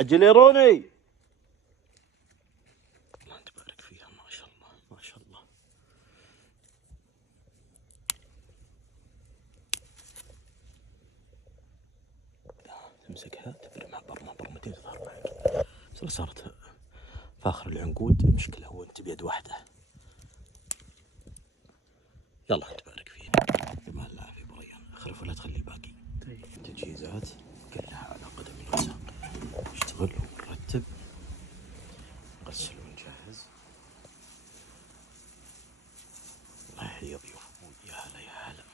عجليروني. الله تبارك فيها، ما شاء الله ما شاء الله. تمسكها تبرمها برمتين تظهر معك، بس صارت فاخر العنقود. مشكلة هو انت بيد واحدة. يلا تبارك فيه، جمال العافية ابو ريان. اخرف ولا تخلي الباقي. تجهيزات كلها على قدم وساق، نشتغل ونرتب، نغسل ونجهز. الله يحيي ضيوف ابوي. يا هلا يا هلا.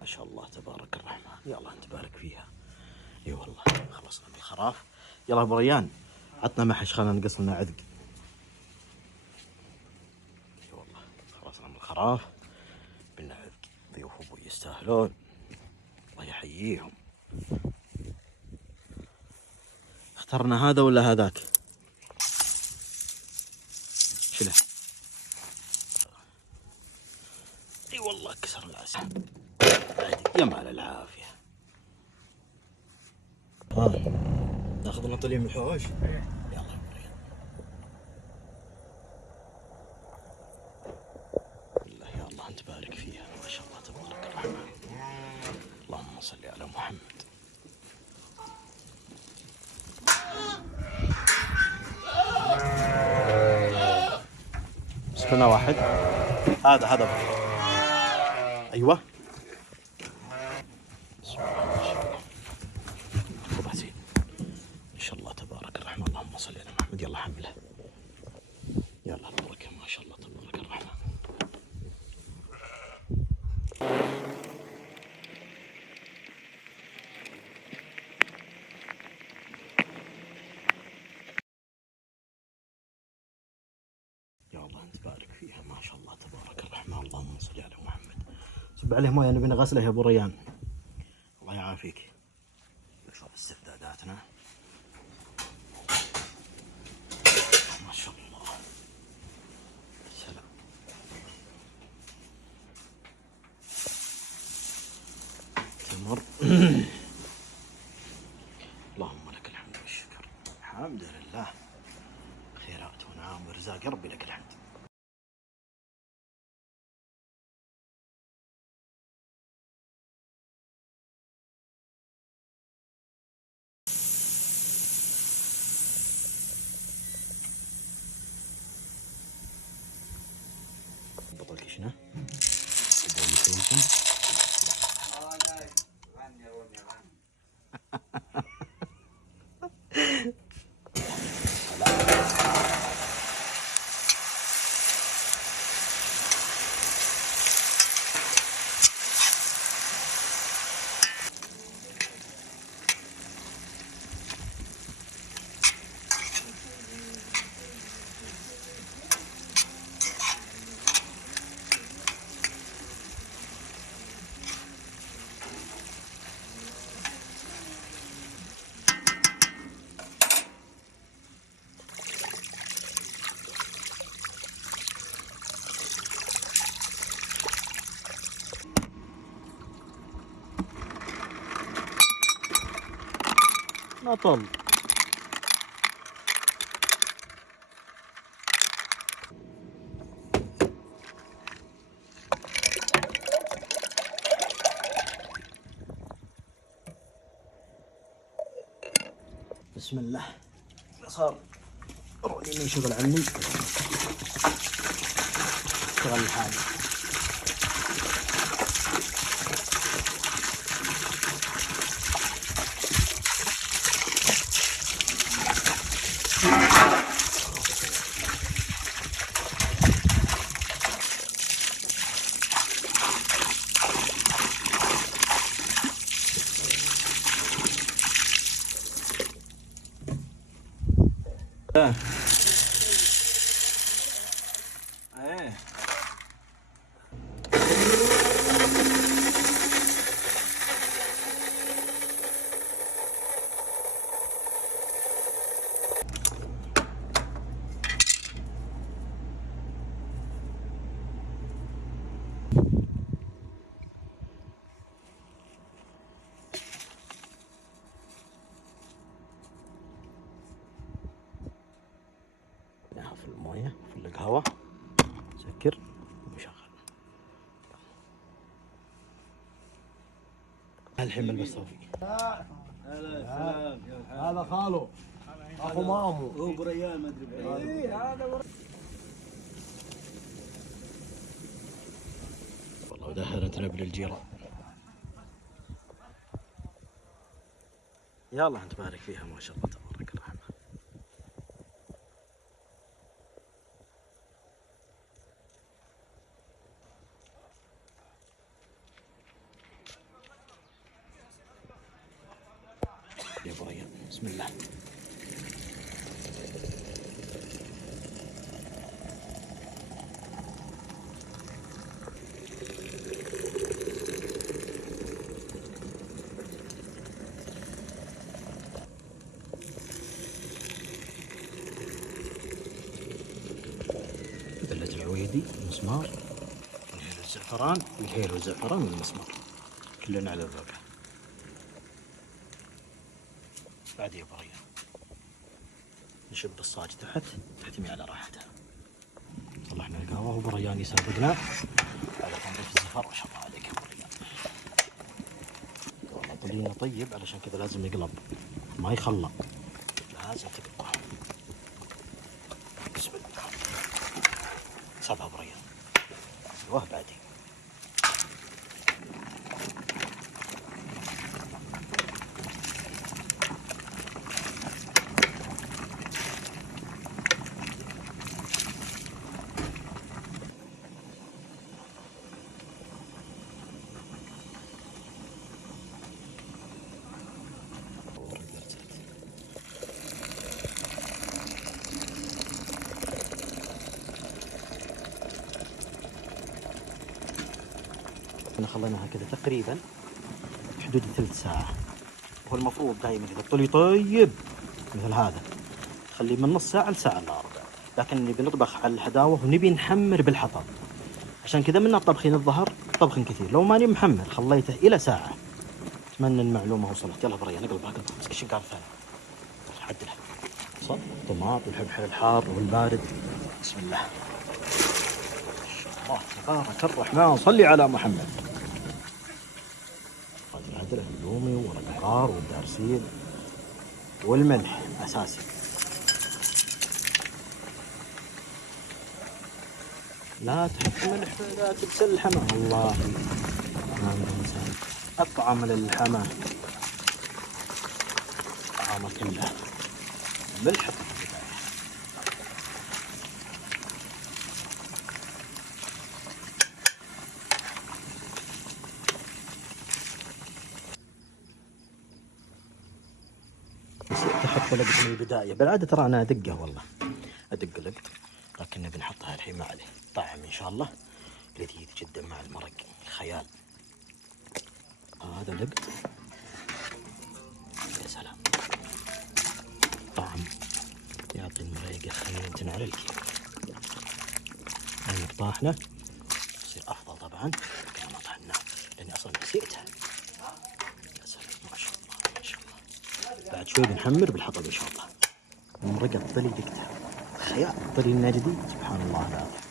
ما شاء الله تبارك الرحمن. يلا انت بارك فيها. اي والله خلصنا من الخراف. يلا ابو ريان عطنا محش، خلنا نقص لنا عذق. اي والله خلصنا من الخراف بنا عذق. ضيوف ابوي يستاهلون، الله يحييهم. اخترنا هذا ولا هذاك؟ شله. اي والله كسر العسل. يا مال العافية. ناخذ لنا طليم الحوش. يلا يا مريم. بالله يا الله انت بارك فيها، ما شاء الله تبارك الرحمن. اللهم صل على محمد. مسكنا واحد. هذا ايوه. بسم الله ما شاء الله. خذ حسين ان شاء الله تبارك الرحمن. اللهم صل على محمد. يلا حمله. يلا البركه ما شاء الله تبارك الرحمن. يا الله انت بارك فيها، ما شاء الله تبارك الرحمن. اللهم صل على محمد. صب عليه مويه نبي نغسله يا ابو ريان. الله يعافيك. نشوف استعداداتنا. ما شاء الله. سلام. تمر. اللهم لك الحمد والشكر. الحمد لله. خيرات ونعم ورزاق يا ربي، لك الحمد. ضبط الكشنة. نطل. بسم الله. صار روني من شغل عني، شغل الحالي. ايه مويه، فل قهوه، سكر وشغل. الحين بلبس صوفي. هذا خالو اخو مامو. هو بريان ما ادري والله ودهرتنا بالجيران. يا الله انت بارك فيها ما شاء الله تبارك الرحمن. يا ابو ريان بسم الله. دلة العويدي المسمار، الهيل والزعفران، الهيل والزعفران والمسمار كلنا على الربع. بعد يا ابو ريان نشب الصاج تحتمي على راحتها. طلعنا القهوة وابو ريان يسابقنا على تنظيف الزفر. ما شاء الله عليك يا ابو ريان. والله طلينا طيب علشان كذا لازم يقلب ما يخلى، لازم تقلبه. بسم الله. سابها ابو ريان. ايوه بعدين. احنا خليناها كذا تقريبا حدود ثلث ساعة. هو المفروض دائما اذا الطلي طيب مثل هذا خليه من نص ساعة لساعة الا ربع، لكن نبي نطبخ على الحداوة ونبي نحمر بالحطب، عشان كذا من الطبخين الظهر طبخ كثير. لو ماني محمر خليته الى ساعة. اتمنى المعلومة وصلت. يلا بريان اقلبها مسك الشنقار الثاني عدلها. صب الطماط والحبحب الحار والبارد. بسم الله. الله تبارك الرحمن. صلي على محمد. العدل اللومي والبقار والدارسين والملح اساسي. لا تحط ملح لا تبسل الحمى. الله ما الانسان اطعم للحمى طعامه كله. ملح تحط لقط من البداية. بالعادة ترى أنا أدقه والله أدق لقط، لكن نبي نحطها الحين ما عليه. طعم إن شاء الله لذيذ جدا مع المرق خيال. هذا لقط يا سلام. طعم يعطي المريقة خلينا على الكيف. لأنك طاحنة يصير أفضل طبعا. لكن ما طحناه لأني أصلا نسيتها. يا سلام ما شاء الله ما شاء الله. بعد شوي بنحمر بالحطب إن شاء الله. المرقة الطلي دقتها خيال. الطلي النجدي سبحان الله العظيم.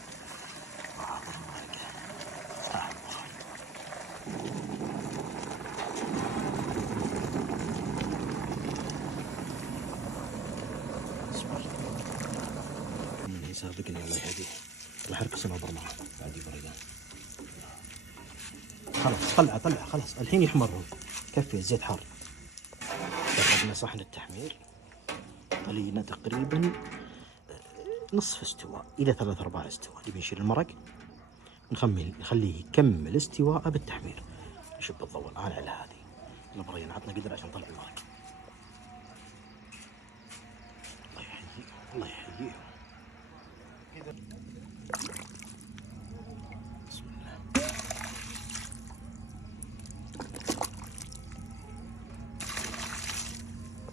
يسابقني الله يهديه. راح اركس نظر معه بعد بريان. خلاص طلع خلاص الحين يحمرون. كفي الزيت حار. أخذنا صحن التحمير. طلينا تقريبا نصف استواء إلى 3/4 استواء. نبي نشيل المرق نخليه يكمل استواءه بالتحمير. نشب الضوء الآن على هذه. بريان عطنا قدر عشان نطلع المرق. الله يحييه الله يحييه. بسم الله.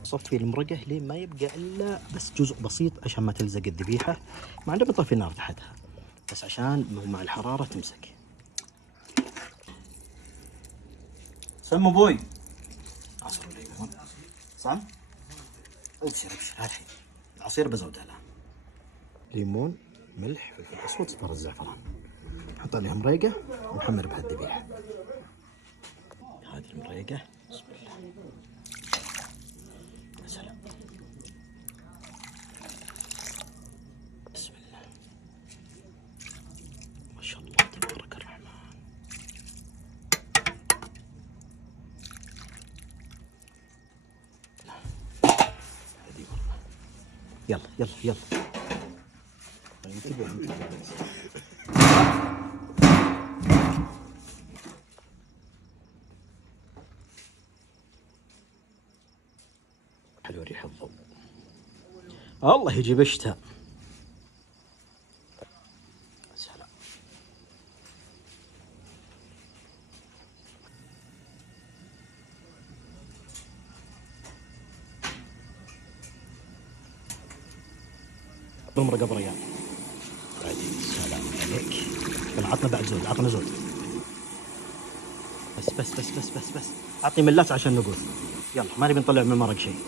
صفي المرقة لين ما يبقى إلا بس جزء بسيط عشان ما تلزق الذبيحة. ما عندنا بنطفي النار تحتها بس عشان مع الحرارة تمسك. سم ابوي عصر الليمون صح؟ ابشر الحين العصير بزودها الآن. ليمون، ملح، فلفل اسود، صفار الزعفران. نحط عليهم مريقه ونحمر بها الذبيحه. هذه المريقه، بسم الله. يا سلام، بسم الله، ما شاء الله تبارك الرحمن. هذه والله. يلا يلا يلا. انتبه انتبه. حلو ريح الضوء، الله يجيب الشتاء. سلام. بمرقة بريان. سلام عليك. يلا عطنا بعد زود، عطنا زود. بس بس بس بس بس بس. عطني ملات عشان نقول. يلا ما نبي نطلع من المرق شيء.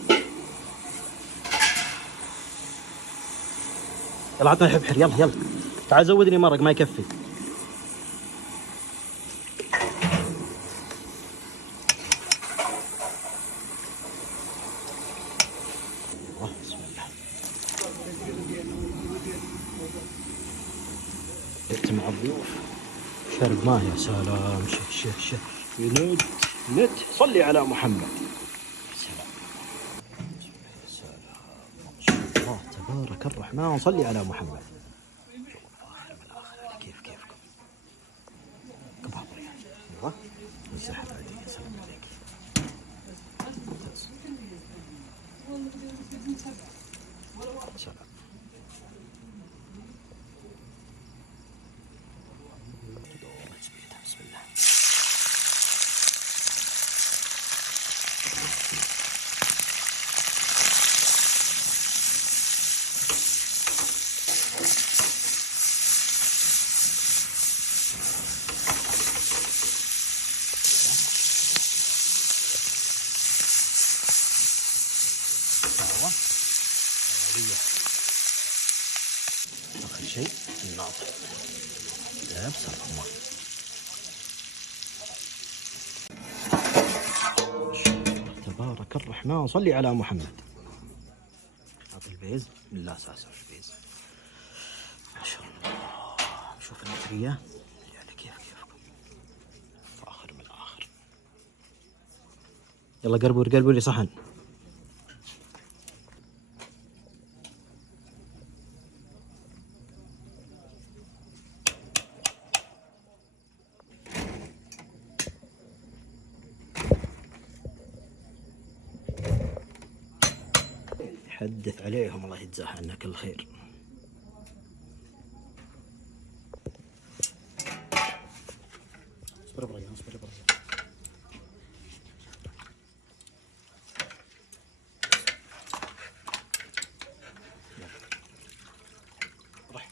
يلا عطنا الحبحر، يلا يلا. تعال زودني مرق ما يكفي. بسم الله. جئت مع الضيوف شرب ماء. يا سلام. شف شف شف. نت نت. صلي على محمد. سلام. سلام. ما شاء الله تبارك الرحمن. صلي على محمد. كيف كيفكم؟ كباب ريال. ايوه. مساحة عادية. سلام عليك. سلام. بسم الله. آخر شيء الناطق. لا بسرعة الماء. تبارك الرحمن. صلي على محمد. هذا البيز لا اساس البيز. ما شاء الله. شوف النترية يعني كيفكم. فاخر من الاخر. يلا قربوا لي صحن. حدث عليهم الله يجزاه عنا كل خير. اصبر بريان اصبر بريان. روح.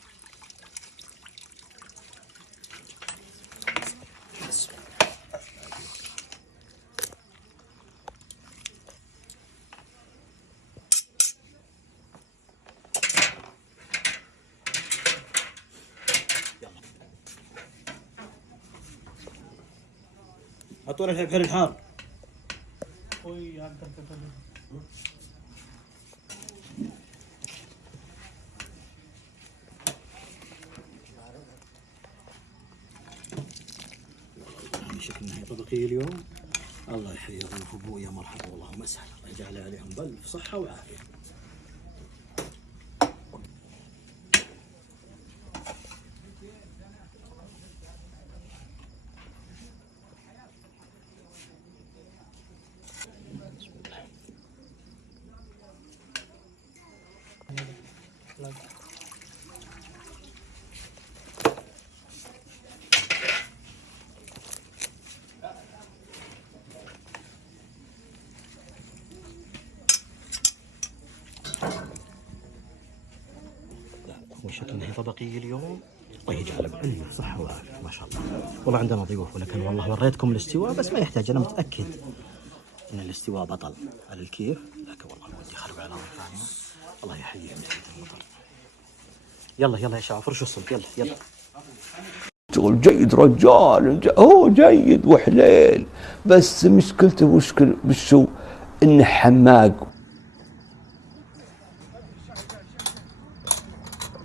حطوا له الحبحر الحار. شكلنا هي طبقية اليوم. الله يحيي ضيوف ابويا. مرحبا والله اسهل. الله يجعل عليهم بألف صحة وعافية. وشكلنا هي طبقية اليوم. الله يجعله بألف صحة وعافية. ما شاء الله. والله عندنا ضيوف ولكن والله وريتكم الاستواء بس ما يحتاج. أنا متأكد إن الاستواء بطل على الكيف. لكن والله ودي خرب على ضيفاني. الله يحييهم جميع المطر. يلا يا شباب فرشوا الصمت، يلا. شغل جيد رجال، هو جيد وحليل، بس مشكلته وشو انه حماق